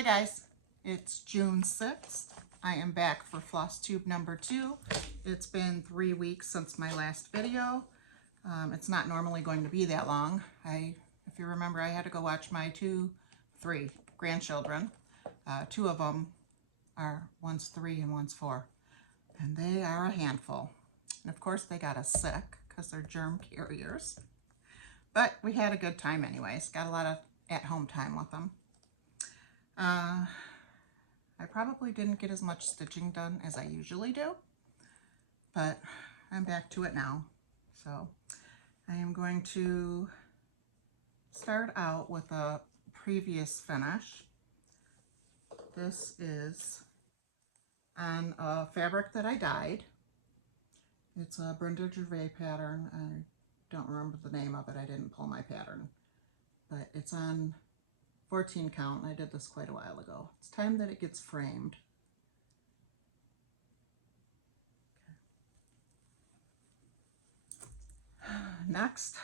Hi guys, it's June 6th. I am back for Flosstube number 2. It's been 3 weeks since my last video. It's not normally going to be that long. If you remember, I had to go watch my three grandchildren. Two of them one's 3 and one's 4. And they are a handful. And of course they got us sick because they're germ carriers. But we had a good time anyways. Got a lot of at-home time with them. I probably didn't get as much stitching done as I usually do, but I'm back to it now. So I am going to start out with a previous finish. This is on a fabric that I dyed. It's a Brenda Gervais pattern. I don't remember the name of it. I didn't pull my pattern, but it's on 14 count, and I did this quite a while ago. It's time that it gets framed. Okay. Next,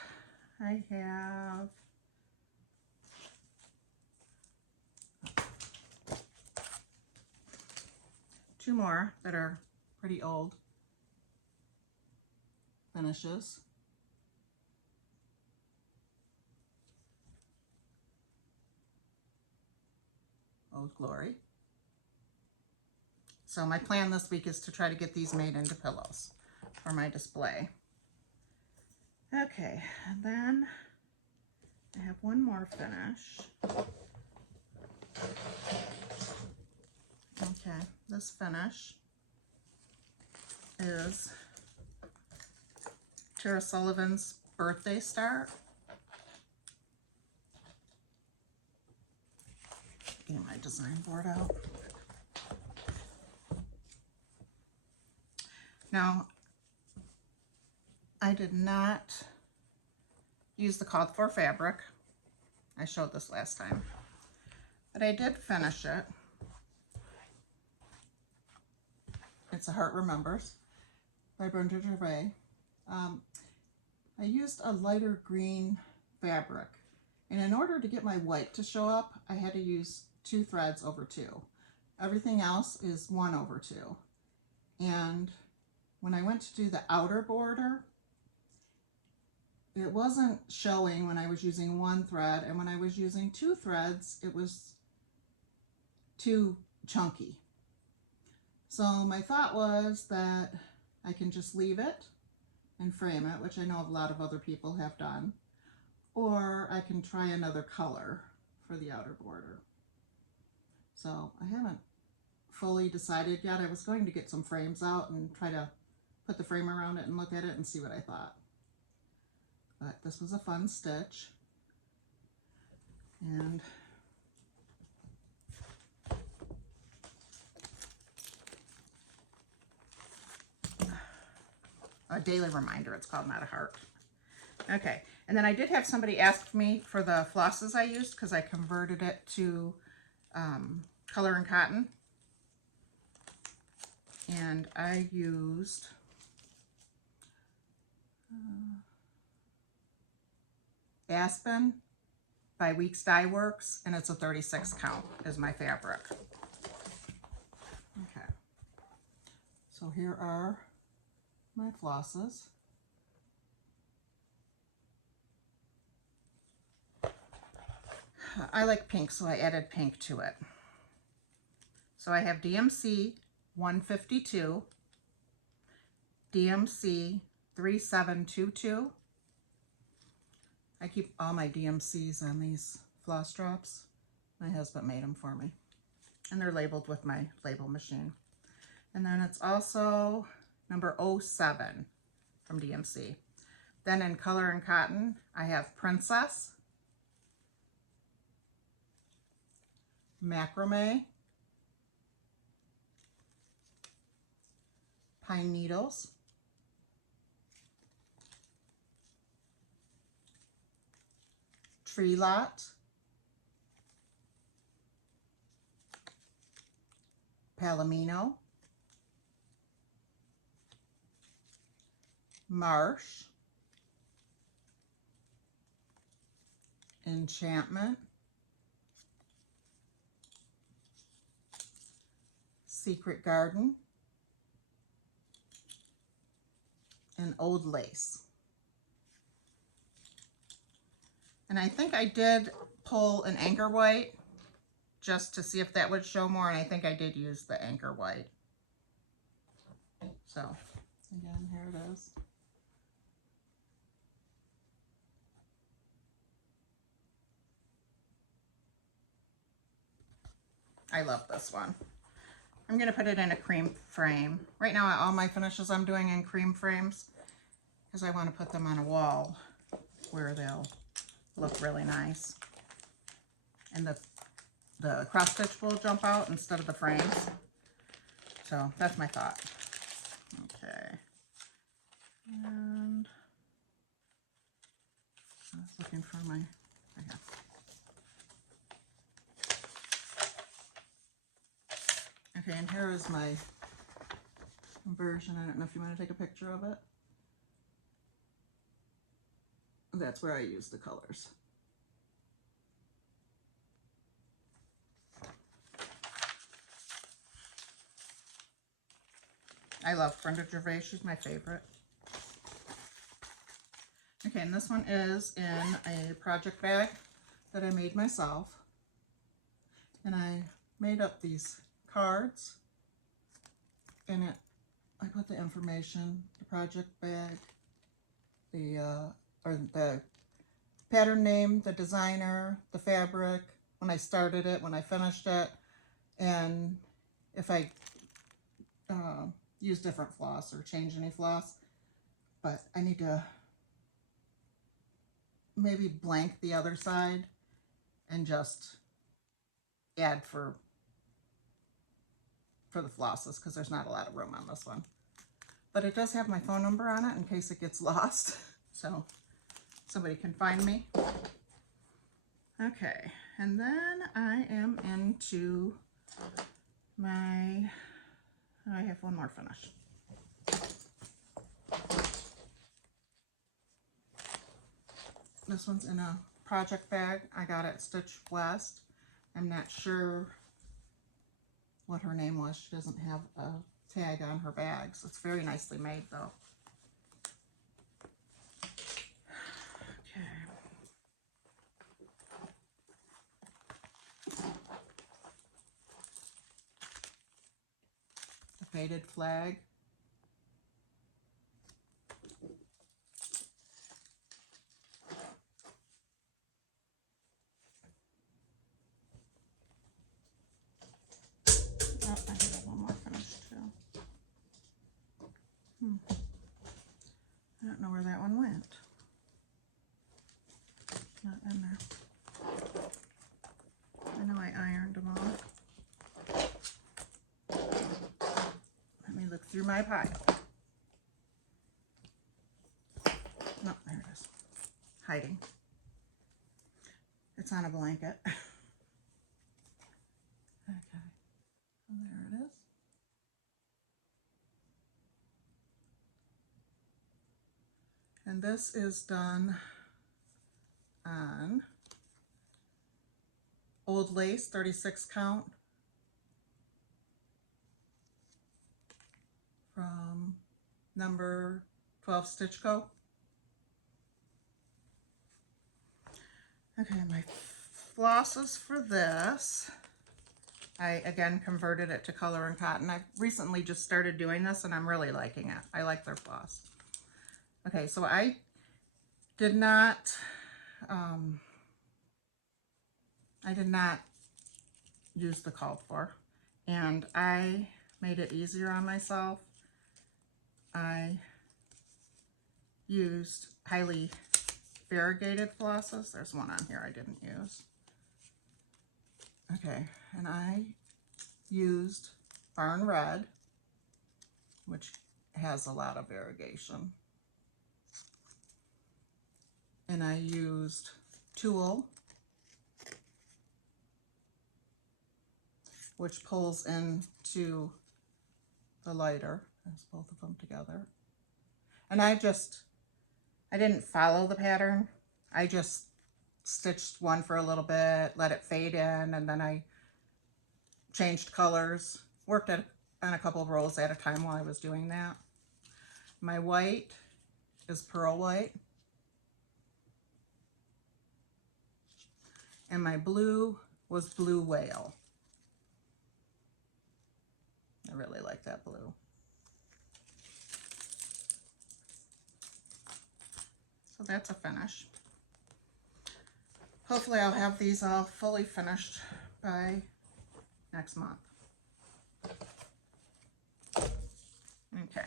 I have two more that are pretty old finishes. Old Glory. So my plan this week is to try to get these made into pillows for my display. Okay, and then I have one more finish. Okay, this finish is Tara Sullivan's birthday start. Get my design board out. Now, I did not use the called for fabric. I showed this last time, but I did finish it. It's A Heart Remembers by Brenda Gervais. I used a lighter green fabric, and in order to get my white to show up, I had to use 2 threads over 2. Everything else is 1 over 2. And when I went to do the outer border, it wasn't showing when I was using 1 thread, and when I was using 2 threads, it was too chunky. So my thought was that I can just leave it and frame it, which I know a lot of other people have done, or I can try another color for the outer border. So I haven't fully decided yet. I was going to get some frames out and try to put the frame around it and look at it and see what I thought. But this was a fun stitch. And a daily reminder, it's called, not a heart. Okay, and then I did have somebody ask me for the flosses I used because I converted it to color and cotton. And I used Aspen by Weeks Dye Works, and it's a 36 count is my fabric. Okay, so here are my flosses. I like pink, so I added pink to it. So I have DMC 152, DMC 3722. I keep all my DMCs on these floss drops. My husband made them for me. And they're labeled with my label machine. And then it's also number 07 from DMC. Then in color and cotton, I have Princess, Macrame, Pine Needles, Tree Lot, Palomino, Marsh, Enchantment, Secret Garden, and Old Lace. And I think I did pull an anchor white just to see if that would show more, and I think I did use the anchor white. So again, here it is. I love this one. I'm going to put it in a cream frame. Right now, all my finishes I'm doing in cream frames because I want to put them on a wall where they'll look really nice. And the cross stitch will jump out instead of the frames. So that's my thought. Okay. And I was looking for my, right here. Okay, and here is my version. I don't know if you want to take a picture of it. That's where I use the colors. I love Brenda Gervais. She's my favorite. Okay, and this one is in a project bag that I made myself. And I made up these cards. In it, I put the information, the project bag, the pattern name, the designer, the fabric, when I started it, when I finished it, and if I use different floss or change any floss. But I need to maybe blank the other side and just add for the flosses because there's not a lot of room on this one. But it does have my phone number on it in case it gets lost, so somebody can find me. Okay, and then I am into my, I have one more finish. This one's in a project bag. I got it at Stitch West. I'm not sure what her name was. She doesn't have a tag on her bags. It's very nicely made though. Okay. The faded flag. Oh, I have one more finished too. I don't know where that one went. Not in there. I know I ironed them all. Let me look through my pile. No, there it is. Hiding. It's on a blanket. Okay. There it is. And this is done on Old Lace, 36 count, from number 12 Stitch Co. Okay, my flosses for this, I again converted it to color and cotton. I've recently just started doing this and I'm really liking it. I like their floss. Okay, so I did not use the called for, and I made it easier on myself. I used highly variegated flosses. There's one on here I didn't use. Okay, and I used Barn Red, which has a lot of variegation. And I used Tulle, which pulls into the lighter. There's both of them together. And I didn't follow the pattern. I just stitched one for a little bit, let it fade in, and then I changed colors, worked it on a couple of rows at a time while I was doing that. My white is pearl white. And my blue was blue whale. I really like that blue. So that's a finish. Hopefully I'll have these all fully finished by next month. Okay.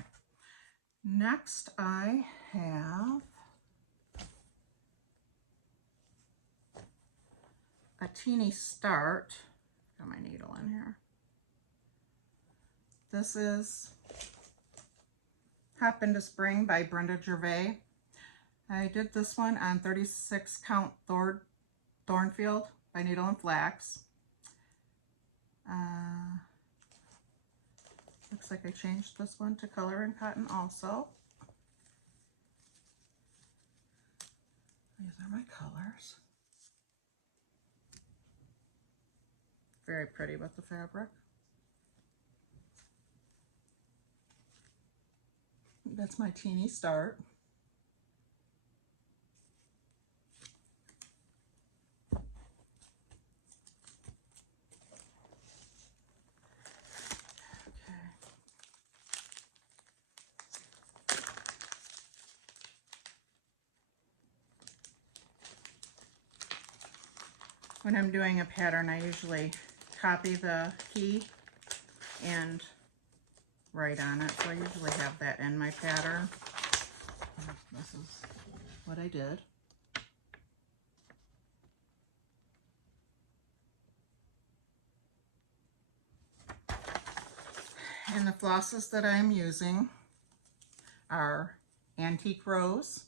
Next I have a teeny start. Got my needle in here. This is Hop into Spring by Brenda Gervais. I did this one on 36 count Thornfield by Needle and Flax. Looks like I changed this one to Color and Cotton also. These are my colors. Very pretty with the fabric. That's my teeny start. When I'm doing a pattern, I usually copy the key and write on it. So I usually have that in my pattern. This is what I did. And the flosses that I'm using are Antique Rose,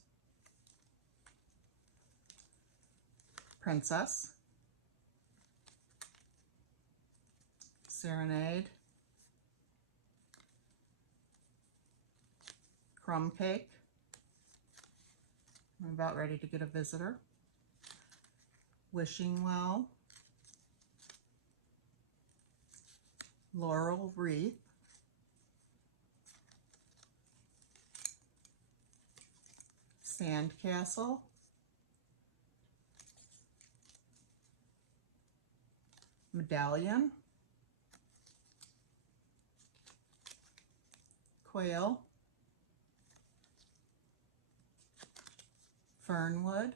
Princess, Serenade, Crumb Cake. I'm about ready to get a visitor. Wishing Well, Laurel Wreath, Sandcastle, Medallion, Quail, Fernwood,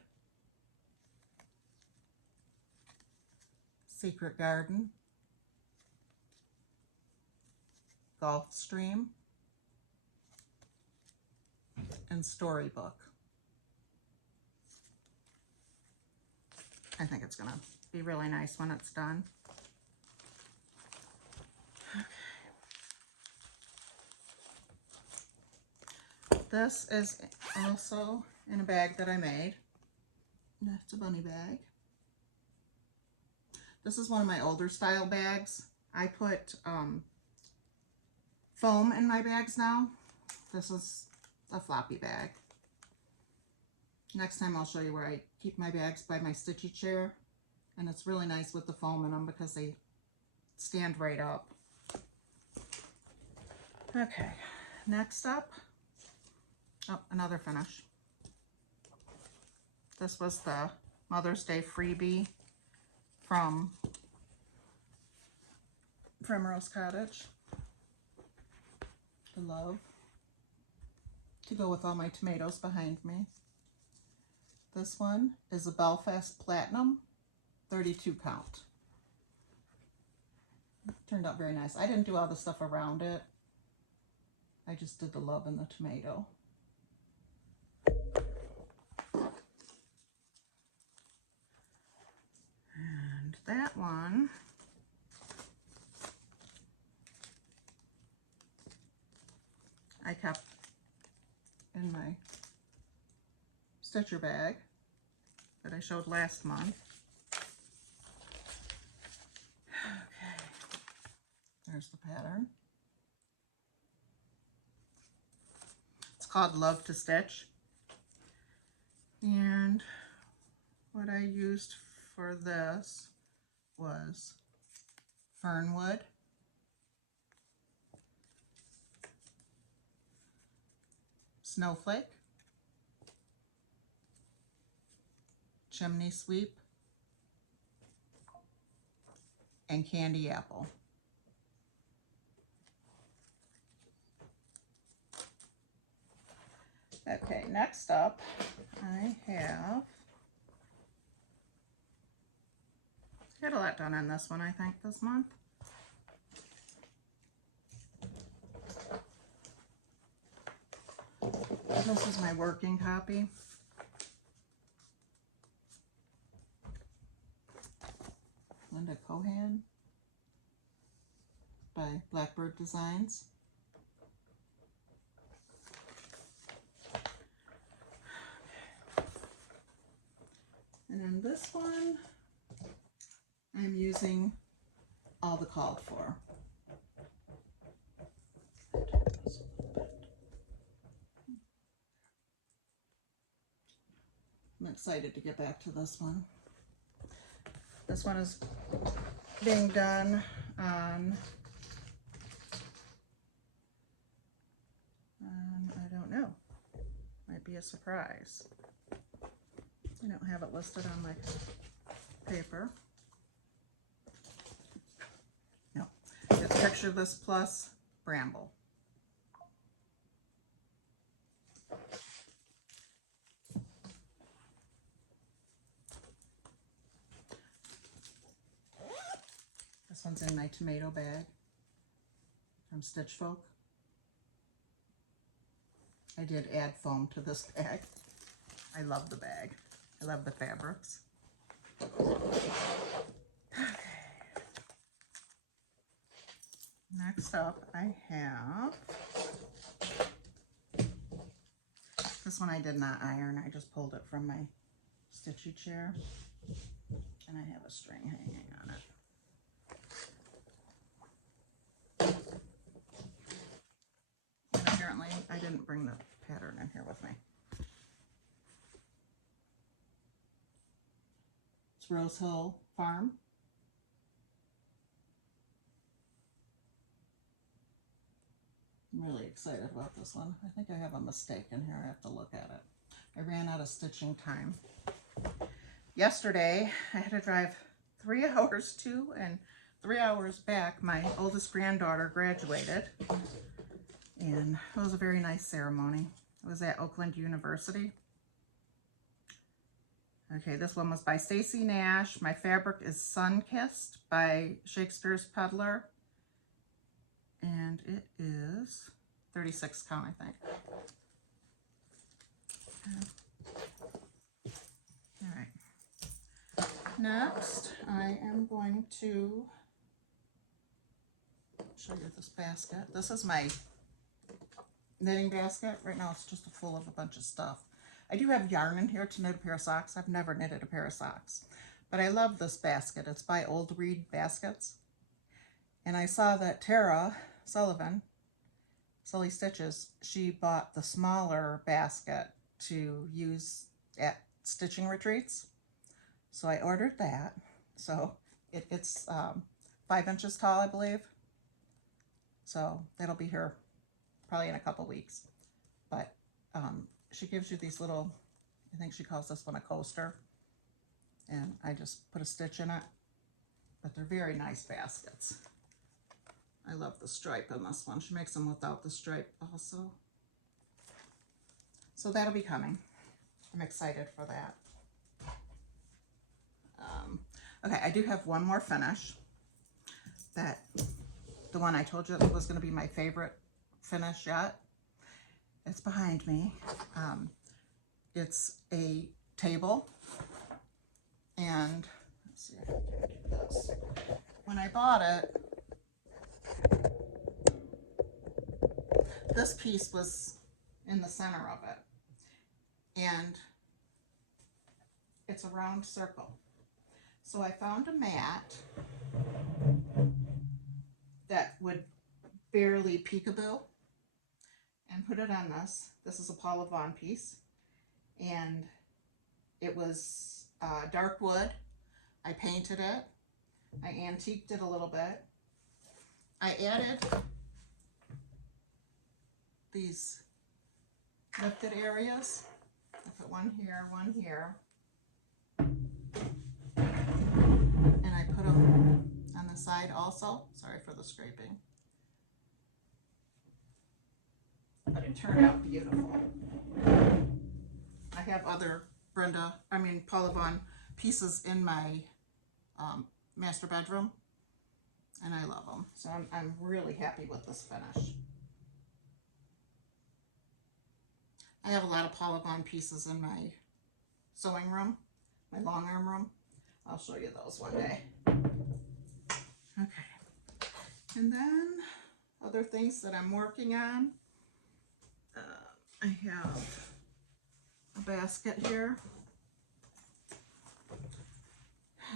Secret Garden, Gulf Stream, and Storybook. I think it's going to be really nice when it's done. Okay. This is also in a bag that I made. That's a bunny bag. This is one of my older style bags. I put foam in my bags now. This is a floppy bag. Next time I'll show you where I keep my bags by my stitchy chair. And it's really nice with the foam in them because they stand right up. Okay, next up, oh, another finish. This was the Mother's Day freebie from Primrose Cottage. The love to go with all my tomatoes behind me. This one is a Belfast Platinum 32 count. Turned out very nice. I didn't do all the stuff around it. I just did the love and the tomato. And that one I kept in my stitcher bag that I showed last month. Okay, there's the pattern. It's called Love to Stitch. And what I used for this was Fernwood, Snowflake, Chimney Sweep, and Candy Apple. Okay, next up I have, got a lot done on this one, I think, this month. This is my working copy. Linda Cohan by Blackbird Designs. And then this one, I'm using All the Called For. I'm excited to get back to this one. This one is being done on, I don't know, might be a surprise. I don't have it listed on my paper. No, it's Picture This Plus Bramble. This one's in my tomato bag from Stitch Folk. I did add foam to this bag. I love the bag. I love the fabrics. Okay. Next up, I have, this one I did not iron. I just pulled it from my stitchy chair. And I have a string hanging on it. And apparently, I didn't bring the pattern in here with me. It's Rose Hill Farm. I'm really excited about this one. I think I have a mistake in here. I have to look at it. I ran out of stitching time. Yesterday, I had to drive 3 hours to and 3 hours back. My oldest granddaughter graduated, and it was a very nice ceremony. It was at Oakland University. Okay, this one was by Stacy Nash. My fabric is Sun-Kissed by Shakespeare's Peddler. And it is 36 count, I think. Okay. All right. Next, I am going to show you this basket. This is my knitting basket. Right now it's just full of a bunch of stuff. I do have yarn in here to knit a pair of socks. I've never knitted a pair of socks. But I love this basket. It's by Old Reed Baskets. And I saw that Tara Sullivan, Sully Stitches, she bought the smaller basket to use at stitching retreats. So I ordered that. So it's 5 inches tall, I believe. So that'll be here probably in a couple weeks. But she gives you these little, I think she calls this one a coaster. And I just put a stitch in it. But they're very nice baskets. I love the stripe on this one. She makes them without the stripe also. So that'll be coming. I'm excited for that. Okay, I do have one more finish. That, the one I told you was going to be my favorite finish yet. It's behind me. It's a table. And, let's see if I can do this. When I bought it, this piece was in the center of it, and it's a round circle. So I found a mat that would barely peekaboo and put it on this. This is a Paula Vaughn piece, and it was dark wood. I painted it. I antiqued it a little bit. I added these lifted areas. I put one here, one here. And I put them on the side also. Sorry for the scraping. But it turned out beautiful. I have other Paula Vaughn pieces in my master bedroom, and I love them. So I'm really happy with this finish. I have a lot of Paula Vaughn pieces in my sewing room, my long arm room. I'll show you those one day. Okay. And then other things that I'm working on. I have a basket here.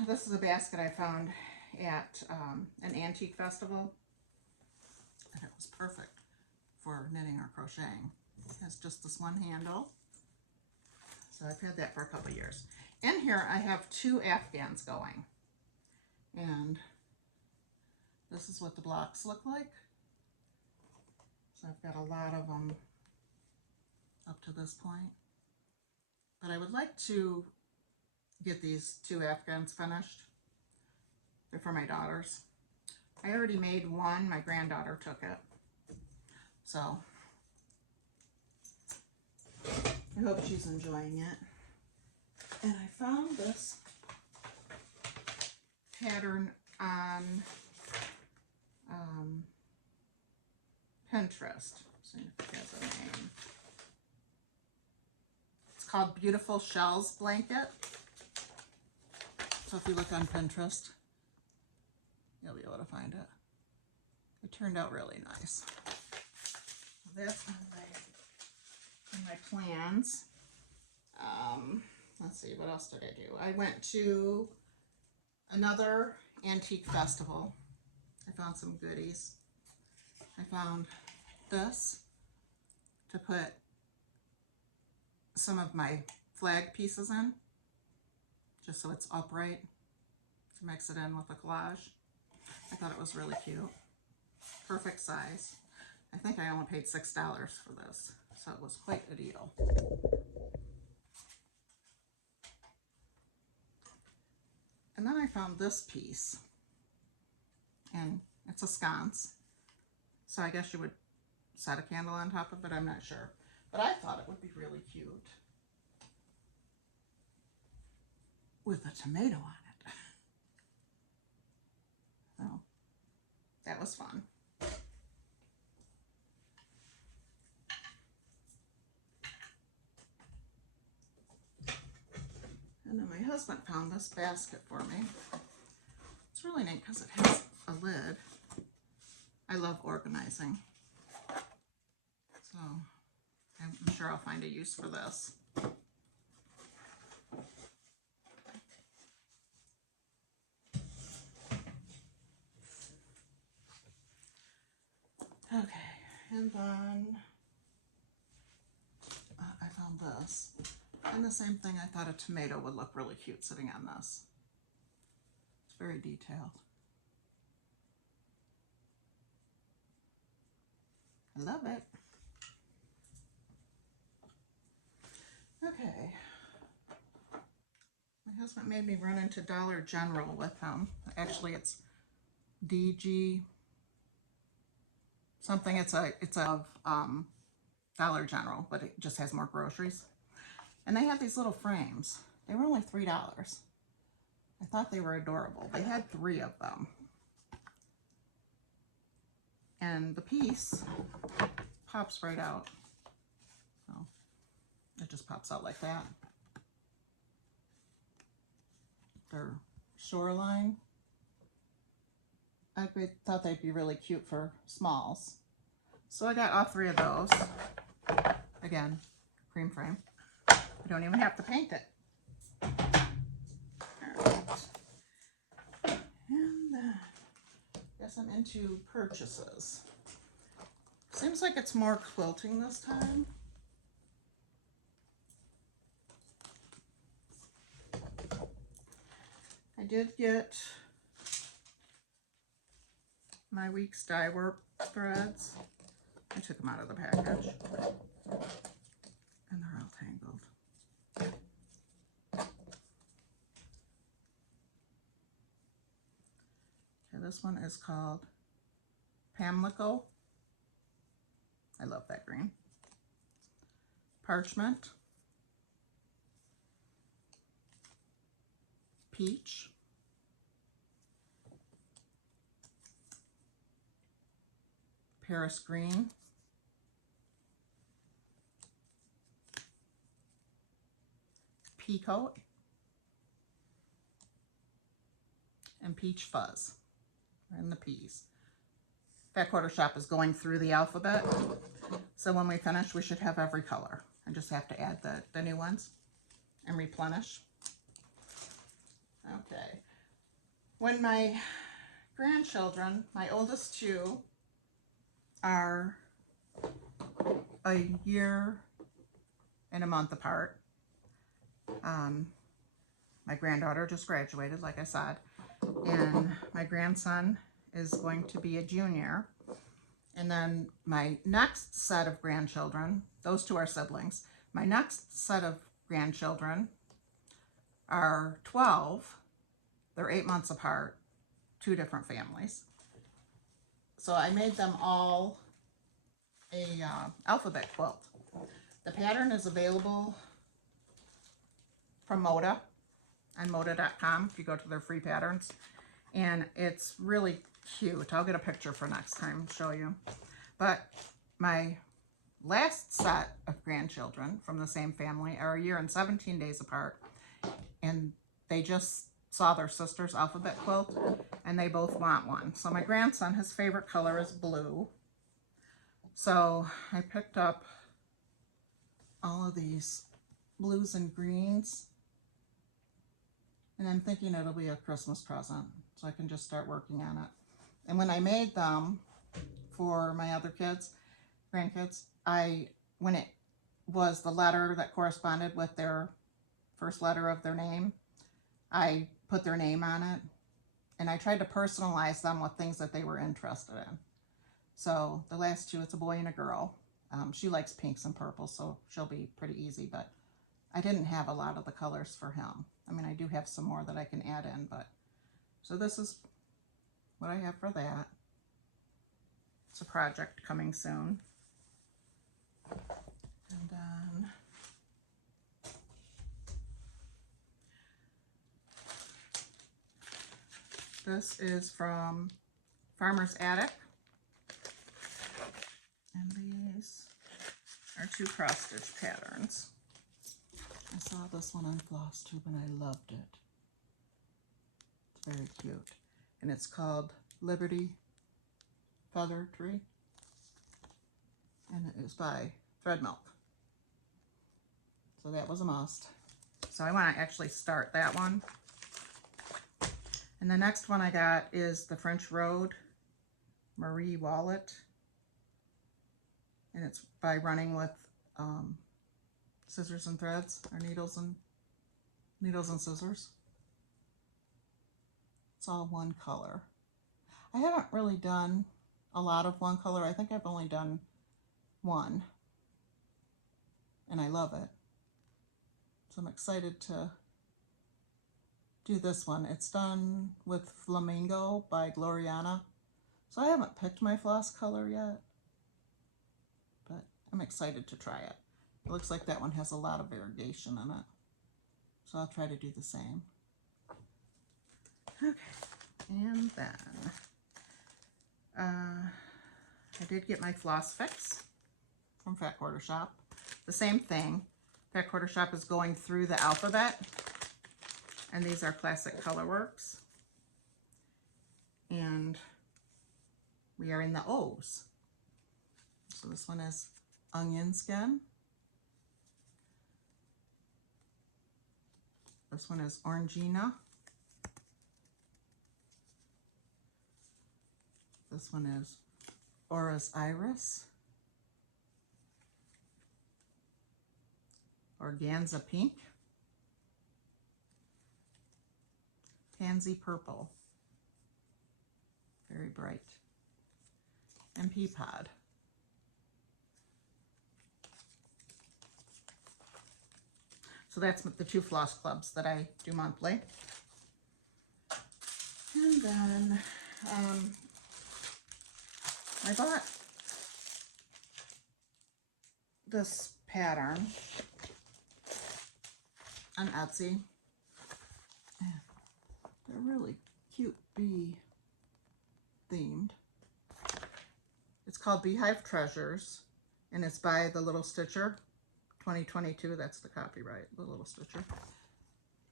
This is a basket I found at an antique festival, and it was perfect for knitting or crocheting. It has just this one handle, so I've had that for a couple years. In here I have 2 Afghans going, and this is what the blocks look like. So I've got a lot of them up to this point, but I would like to get these 2 Afghans finished. They're for my daughters. I already made one. My granddaughter took it, so I hope she's enjoying it. And I found this pattern on Pinterest. See if it has a name. It's called Beautiful Shells Blanket. So if you look on Pinterest, you'll be able to find it. It turned out really nice. So that's on my plans. Let's see, what else did I do? I went to another antique festival. I found some goodies. I found this to put some of my flag pieces in, just so it's upright, to mix it in with a collage. I thought it was really cute. Perfect size. I think I only paid $6 for this, so it was quite a deal. And then I found this piece, and it's a sconce, so I guess you would set a candle on top of it, I'm not sure. But I thought it would be really cute with a tomato on it. So that was fun. And then my husband found this basket for me. It's really neat because it has a lid. I love organizing, so I'm sure I'll find a use for this. Okay, and then I found this. And the same thing, I thought a tomato would look really cute sitting on this. It's very detailed. I love it. Okay. My husband made me run into Dollar General with him. Actually, it's DG something. It's a Dollar General, but it just has more groceries. And they have these little frames. They were only $3. I thought they were adorable. They had 3 of them. And the piece pops right out. So it just pops out like that. They're shoreline. I thought they'd be really cute for smalls. So I got all 3 of those. Again, cream frame. You don't even have to paint it. All right. And I guess I'm into purchases. Seems like it's more quilting this time. I did get my week's dye work threads. I took them out of the package. all tangled. Okay, this one is called Pamlico. I love that green. Parchment. Peach. Paris green. Peacoat. And peach fuzz. And the P's. Fat Quarter Shop is going through the alphabet, so when we finish we should have every color. I just have to add the new ones and replenish. Okay. When my grandchildren, my oldest two, are a year and a month apart. My granddaughter just graduated, like I said, and my grandson is going to be a junior. And then my next set of grandchildren, those two are siblings. My next set of grandchildren are 12. They're 8 months apart, 2 different families. So I made them all a alphabet quilt. The pattern is available from Moda on moda.com if you go to their free patterns. And it's really cute. I'll get a picture for next time to show you. But my last set of grandchildren from the same family are a year and 17 days apart. And they just saw their sister's alphabet quilt and they both want one. So my grandson, his favorite color is blue. So I picked up all of these blues and greens. And I'm thinking it'll be a Christmas present, so I can just start working on it. And when I made them for my other kids, grandkids, when it was the letter that corresponded with their first letter of their name, I put their name on it. And I tried to personalize them with things that they were interested in. So the last two, it's a boy and a girl. She likes pinks and purples, so she'll be pretty easy, but I didn't have a lot of the colors for him. I mean, I do have some more that I can add in, but so this is what I have for that. It's a project coming soon. And then this is from Farmer's Attic. And these are 2 cross stitch patterns. I saw this one on Flosstube and I loved it. It's very cute. And it's called Liberty Feather Tree. And it is by Thread Milk. So that was a must. So I want to actually start that one. And the next one I got is the French Road Marie Wallet. And it's by Running with Scissors and Threads, or needles and scissors. It's all one color. I haven't really done a lot of one color. I think I've only done one, and I love it. So I'm excited to do this one. It's done with Flamingo by Gloriana. So I haven't picked my floss color yet, but I'm excited to try it. It looks like that one has a lot of variegation in it. So I'll try to do the same. Okay, and then I did get my floss fix from Fat Quarter Shop. The same thing. Fat Quarter Shop is going through the alphabet. And these are classic Colorworks. And we are in the O's. So this one is onion skin. This one is Orangina. This one is Aura's Iris. Organza Pink. Pansy Purple. Very bright. And Pea Pod. So that's the 2 floss clubs that I do monthly. And then I bought this pattern on Etsy. They're really cute bee themed. It's called Beehive Treasures, and it's by The Little Stitcher 2022. That's the copyright, The Little Stitcher.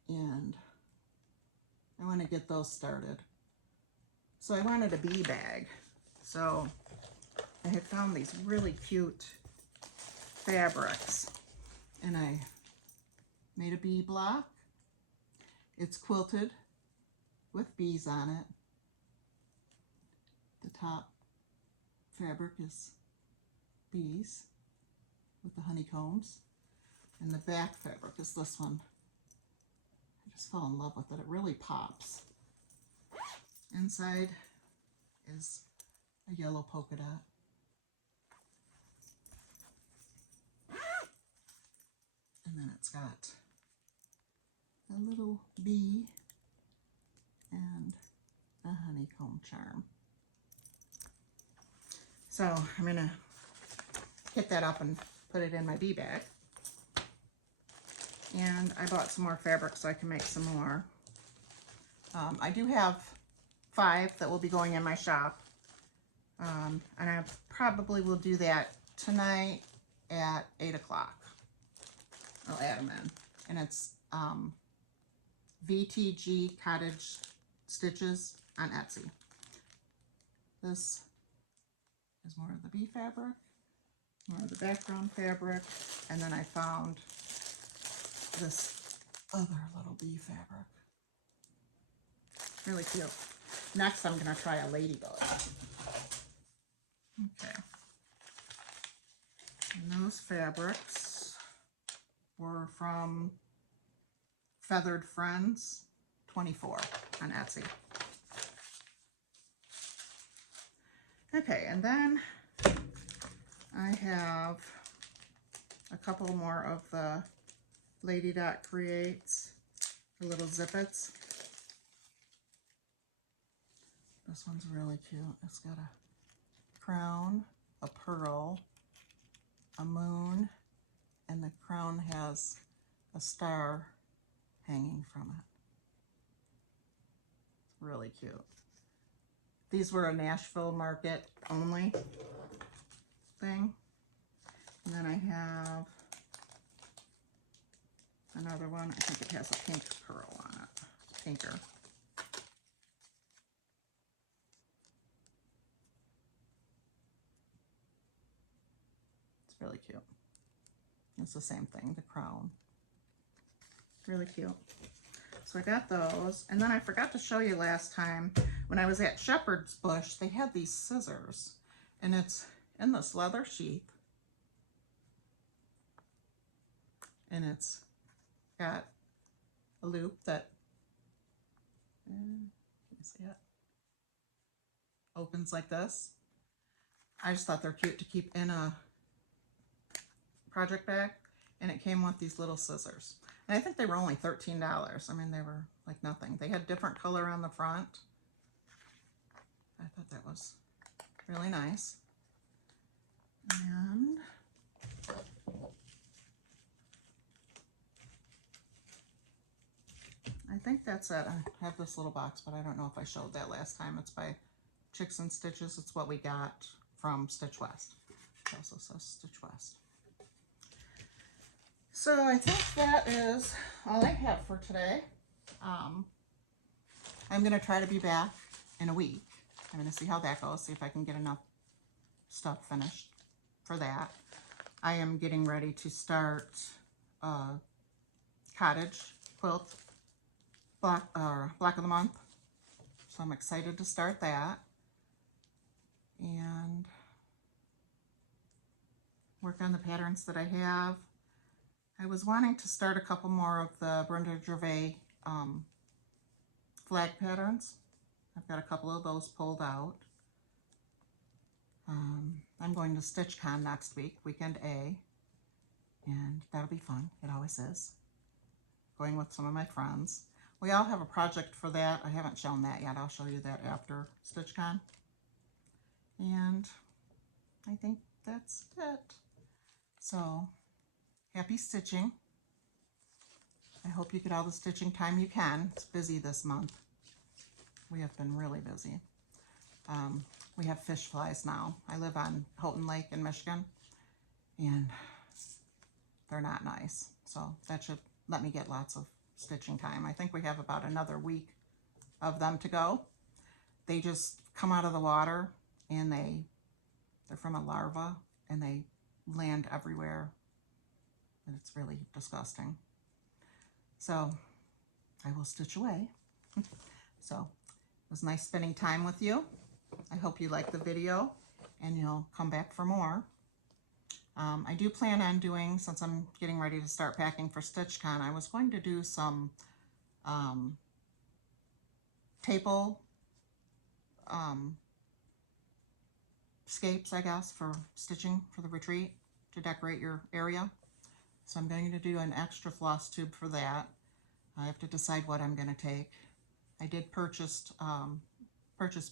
And I want to get those started. So I wanted a bee bag. So I had found these really cute fabrics, and I made a bee block. It's quilted with bees on it. The top fabric is bees with the honeycombs, and the back fabric is this one. I just fell in love with it. It really pops. Inside is a yellow polka dot. And then it's got a little bee and a honeycomb charm. So I'm gonna hit that up and put it in my bee bag. And I bought some more fabric so I can make some more. I do have 5 that will be going in my shop. And I probably will do that tonight at 8 o'clock. I'll add them in. And it's VTG Cottage Stitches on Etsy. This is more of the bee fabric, more of the background fabric, and then I found this other little bee fabric. Really cute. Next I'm going to try a ladybug. Okay. And those fabrics were from Feathered Friends 24 on Etsy. Okay, and then I have a couple more of the Lady Dot Creates, the little zippets. This one's really cute. It's got a crown, a pearl, a moon, and the crown has a star hanging from it. It's really cute. These were a Nashville market only thing. And then I have another one. I think it has a pink pearl on it. Pinker. It's really cute. It's the same thing, the crown. Really cute. So I got those. And then I forgot to show you last time when I was at Shepherd's Bush, they had these scissors. And it's in this leather sheath. And it's got a loop that, can you see it? Opens like this. I just thought they're cute to keep in a project bag. And it came with these little scissors. And I think they were only $13. I mean, they were like nothing. They had different color on the front. I thought that was really nice. And I think that's it. I have this little box, but I don't know if I showed that last time. It's by Chicks and Stitches. It's what we got from Stitch West. It also says Stitch West. So I think that is all I have for today. I'm going to try to be back in a week. I'm going to see how that goes, see if I can get enough stuff finished for that. I am getting ready to start Cottage quilt block of the month. So I'm excited to start that. And work on the patterns that I have. I was wanting to start a couple more of the Brenda Gervais flag patterns. I've got a couple of those pulled out. I'm going to StitchCon next week, weekend A, and that'll be fun. It always is. going with some of my friends. We all have a project for that. I haven't shown that yet. I'll show you that after StitchCon. And I think that's it. So, happy stitching. I hope you get all the stitching time you can. It's busy this month. We have been really busy. We have fish flies now. I live on Houghton Lake in Michigan, and they're not nice. So that should let me get lots of stitching time. I think we have about another week of them to go. They just come out of the water, and they're from a larva, and they land everywhere, and it's really disgusting. So I will stitch away. So it was nice spending time with you. I hope you liked the video and you'll come back for more. I do plan on doing, since I'm getting ready to start packing for StitchCon, I was going to do some table scapes, I guess, for stitching for the retreat to decorate your area. So I'm going to do an extra floss tube for that. I have to decide what I'm going to take. I did purchase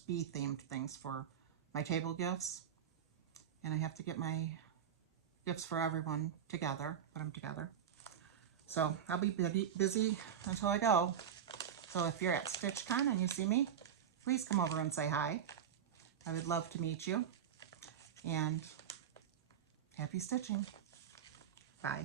bee-themed things for my table gifts, and I have to get my gifts for everyone together, put them together. So I'll be busy until I go. So if you're at StitchCon and you see me, please come over and say hi. I would love to meet you. And happy stitching. Bye.